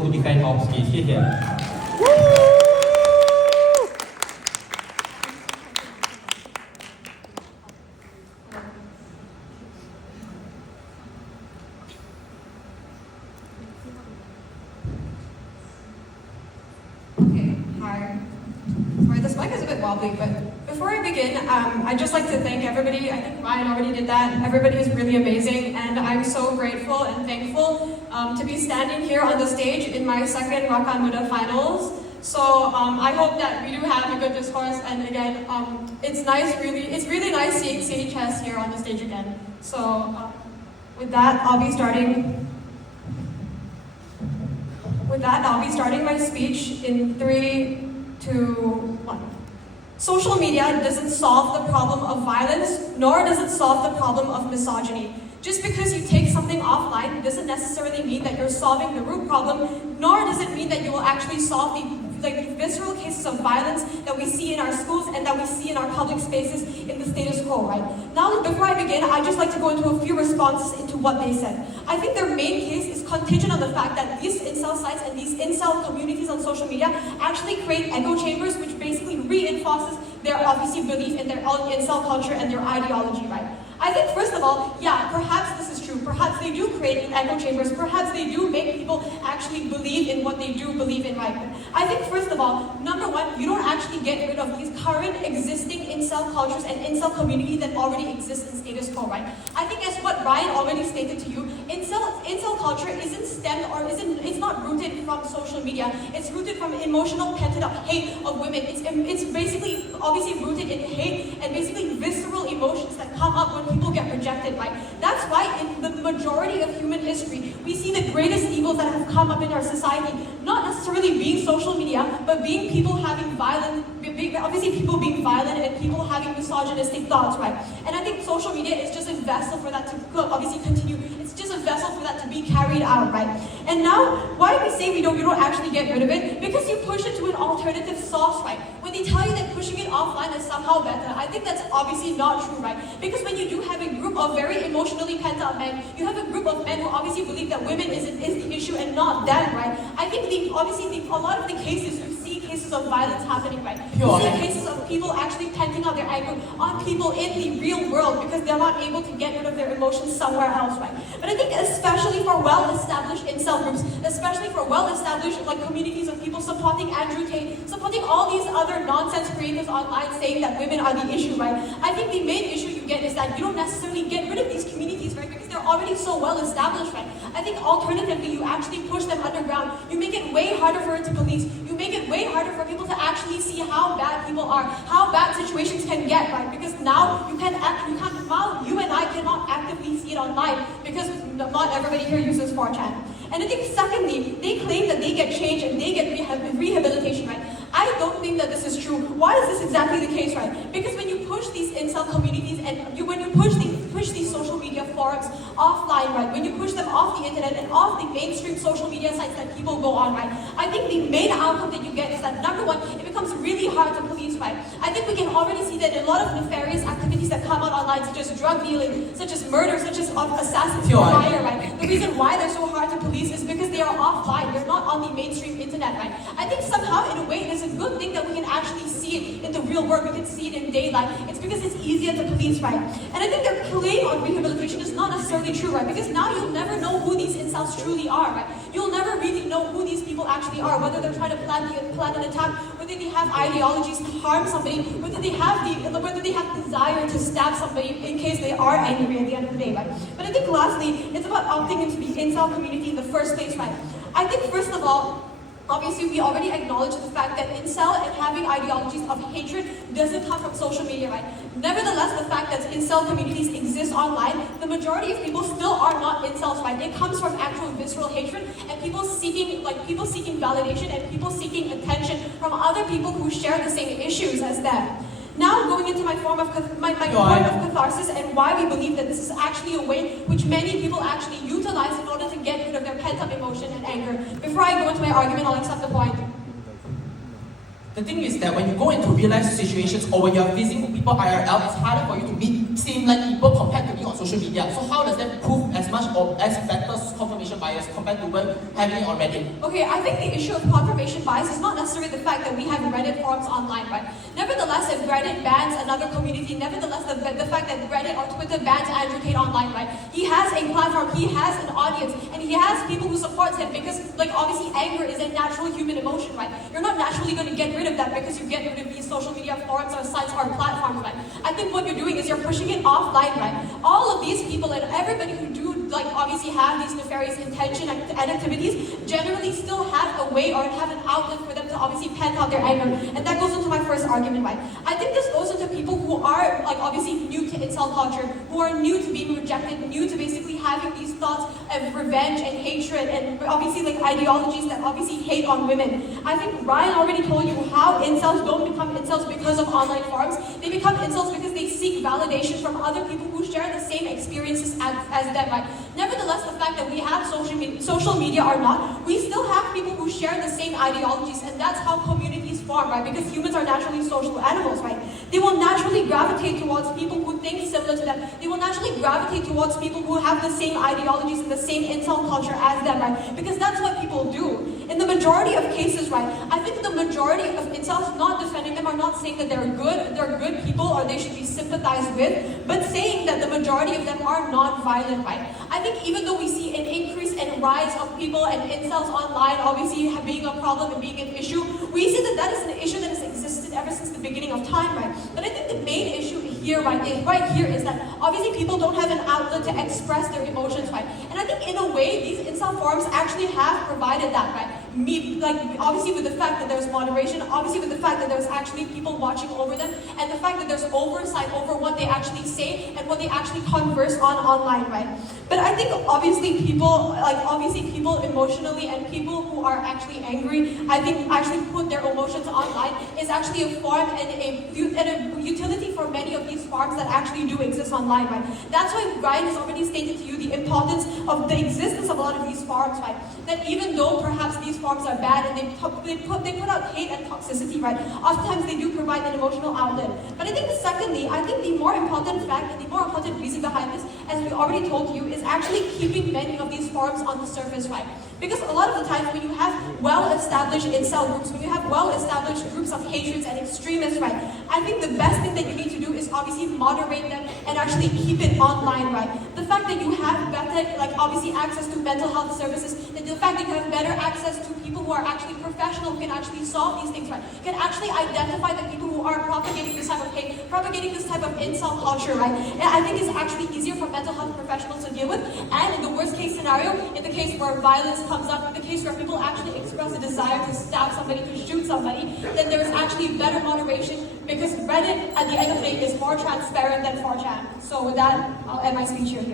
to defend our speech. 谢谢。Okay, hi. Sorry, this mic is a bit wobbly, but before I begin, I'd just like to thank everybody. I think Ryan already did that. Everybody is really amazing, and I'm so grateful and thankful to be standing here on the stage in my second Rakan Muda finals. So I hope that we do have a good discourse, and again, it's really nice seeing CHS here on the stage again. So with that, I'll be starting my speech in 3, 2, 1. Social media doesn't solve the problem of violence, nor does it solve the problem of misogyny. Just because you take something offline doesn't necessarily mean that you're solving the root problem, nor does it mean that you will actually solve the visceral cases of violence that we see in our schools and that we see in our public spaces in the status quo, right? Now, before I begin, I'd just like to go into a few responses into what they said. I think their main case is contingent on the fact that these incel sites and these incel communities on social media actually create echo chambers, which basically reinforces their obviously belief in their own incel culture and their ideology, right? I think first of all, yeah, perhaps this is true. Perhaps they do create echo chambers. Perhaps they do make people actually believe in what they do believe in, right? But I think first of all, number one, you don't actually get rid of these current existing incel cultures and incel community that already exist in status quo, right? I think as what Ryan already stated to you, incel culture isn't stemmed or it's not rooted from social media. It's rooted from emotional pent-up hate of women. It's basically obviously rooted in hate and basically visceral emotions that come up when people get rejected, right? That's why in the majority of human history, we see the greatest evils that have come up in our society, not necessarily being social media, but being people having obviously people being violent and people having misogynistic thoughts, right? And I think social media is just a vessel for that to obviously continue. It's just a vessel for that to be carried out, right? And now, why do we say you don't actually get rid of it? Because you push it to an alternative source, right? When they tell you that pushing it offline is somehow better, I think that's obviously not true, right? Because when you do have a group of very emotionally pent-up men, you have a group of men who obviously believe that women is the issue and not them, right? I think a lot of the cases, you see cases of violence happening, right? You see cases of people actually venting out their anger on people in the real world because they're not able to get rid of their emotions somewhere else, right? But I think especially for well-established incel groups, especially for well-established communities of people supporting Andrew Tate, supporting all these other nonsense creators online saying that women are the issue, right? I think the main issue you get is that you don't necessarily get rid of these communities, right? Because they're already so well-established, right? I think alternatively, you actually push them underground. You make it way harder for it to police. You make it way harder for people to actually see how bad people are, how bad situations can get, right? Because now while you and I cannot actively see it online because not everybody here uses 4chan. And I think secondly, they claim that they get change and they get rehabilitation, right? I don't think that this is true. Why is this exactly the case, right? Because when you push these incel communities and when you push these social media forums offline, right? When you push them off the internet and off the mainstream social media sites that people go on, right? I think the main outcome that you get is that number one, it becomes really hard to police, right? I think we can already see that in a lot of nefarious activities that come out online, such as drug dealing, such as murder, such as assassins for hire, right? The reason why they're so hard to police is because they are offline. They're not on the mainstream internet, right? I think somehow, in a way, it is a good thing that we can actually see it in the real world. We can see it in daylight. It's because it's easier to police, right? And I think their claim on rehabilitation is not necessarily true, right? Because now you'll never know who these incels truly are, right? You'll never really know who these people actually are, whether they're trying to plan an attack, whether they have ideologies to harm somebody, whether they have desire to stab somebody in case they are angry at the end of the day, right? But I think lastly, it's about opting into the incel community in the first place, right? I think first of all, obviously, we already acknowledge the fact that incel and having ideologies of hatred doesn't come from social media, right? Nevertheless, the fact that incel communities exist online, the majority of people still are not incels, right? It comes from actual visceral hatred and people seeking validation and people seeking attention from other people who share the same issues as them. Now going into my point of catharsis and why we believe that this is actually a way which many people actually utilize in order to get rid of their pent-up emotion and anger. Before I go into my argument, I'll accept the point. The thing is that when you go into real life situations or when you're visiting people IRL, it's harder for you to meet same like people compared to being on social media. So how does that prove as much or as better confirmation bias compared to when having it on Reddit. Okay, I think the issue of confirmation bias is not necessarily the fact that we have Reddit forums online, right? Nevertheless, if Reddit bans another community, nevertheless, the fact that Reddit or Twitter bans Andrew Tate online, right? He has a platform, he has an audience, and he has people who support him because, like, obviously anger is a natural human emotion, right? You're not naturally going to get rid of that because you get rid of these social media forums or sites or platforms, right? I think what you're doing is you're pushing it offline, right? All of these people and everybody who do, like, obviously have these nefarious intention and activities generally still have a way or have an outlet for them to obviously vent out their anger. And that goes into my first argument, right? I think this goes into people who are, like, obviously new to incel culture, who are new to being rejected, new to basically having these thoughts of revenge and hatred and obviously, like, ideologies that obviously hate on women. I think Ryan already told you how incels don't become incels because of online forums. They become incels because they seek validation from other people who share the same experiences as them, right? Nevertheless, the fact that we have social media or not, we still have people who share the same ideologies, and that's how communities form, right? Because humans are naturally social animals, right? They will naturally gravitate towards people who think similar to them. They will naturally gravitate towards people who have the same ideologies and the same incel culture as them, right? Because that's what people do. In the majority of cases, right, I think the majority of incels, not defending them or not saying that they're good people or they should be sympathized with, but saying that the majority of them are non-violent, right? I think even though we see an increase and rise of people and incels online obviously being a problem and being an issue, we see that that is an issue that has existed ever since the beginning of time, right? But I think the main issue here, right here is that obviously people don't have an outlet to express their emotions, right? And I think in a way, these incel forums actually have provided that, right? Obviously with the fact that there's moderation, obviously with the fact that there's actually people watching over them, and the fact that there's oversight over what they actually say and what they actually converse on online, right? But I think obviously people emotionally and people who are actually angry, I think actually put their emotions online is actually a form and a utility for many of these forms that actually do exist online, right? That's why Ryan has already stated to you the importance of the existence of a lot of these forms, right? That even though perhaps these forms are bad and they put out hate and toxicity, right? Oftentimes they do provide an emotional outlet. But I think secondly, I think the more important fact and the more important reason behind this, as we already told you, is actually keeping many of these forms on the surface, right? Because a lot of the times when you have well-established incel groups, when you have well-established groups of hatreds and extremists, right, I think the best thing that you need to do is obviously moderate them and actually keep it online, right? The fact that you have better, like, obviously access to mental health services, the fact that you have better access to people who are actually professional, who can actually solve these things, right? You can actually identify the people who are propagating this type of hate, propagating this type of incel culture, right? And I think it's actually easier for mental health professionals to deal with. And in the worst case scenario, in the case where violence comes up, in the case where people actually express a desire to stab somebody, to shoot somebody, then there's actually better moderation because Reddit, at the end of the day, is more transparent than 4chan. So with that, I'll end my speech here.